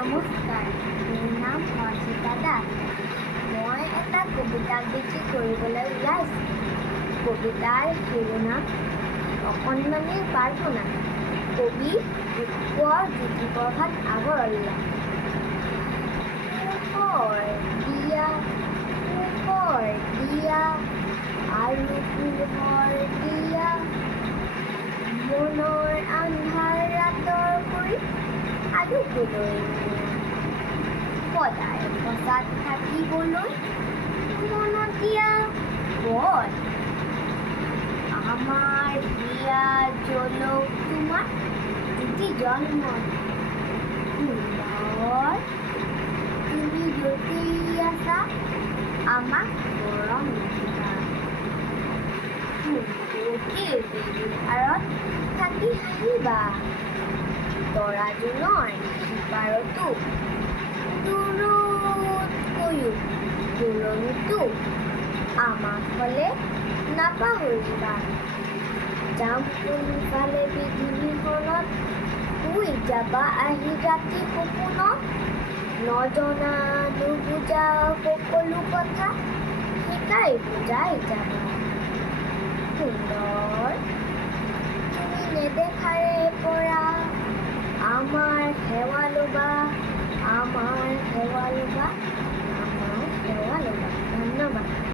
নমস্কাৰ, মোৰ নাম হৰ্ষিতা দাস। মই এটা কবিতা আবৃত্তি কৰিবলৈ ওলাইছোঁ। কবিতাৰ শিৰোনাম অকণমানিৰ প্ৰাৰ্থনা। কবি উৎপল জ্যোতিপ্ৰসাদ আগৰৱালা। পোহৰ দিয়া আৰু পোহৰ দিয়া, মনৰ আন্ধাৰ ৰাতৰ কৰি আলোকলৈ সদায় সঁচাত থাকিবলৈ মনত দিয়া পথ। আমাৰ দিয়া জলক তোমাৰ জ্যোতি জন্ম সুন্দৰ, তুমি জ্যোতি আছা আমাক মৰম দিবা। সুন্দৰকে ব্যৱহাৰত থাকি হাঁহিবা, তৰা জোনৰ সিপাৰতো দূৰতকৈও দূৰণিতো আমাক হ'লে নাপাহৰিবা। যাম কোনফালে পৃথিৱীখনত, শুই যাবা আহি ৰাতি সপোনত। নজনা নুবুজা সকলো কথা শিকাই বুজাই যাবা। সুন্দৰ, তুমি নেদেখাৰে পৰা আমাৰ সেৱা ল'বা, আমাৰ সেৱা ল'বা, আমাৰ সেৱা ল'বা। ধন্যবাদ।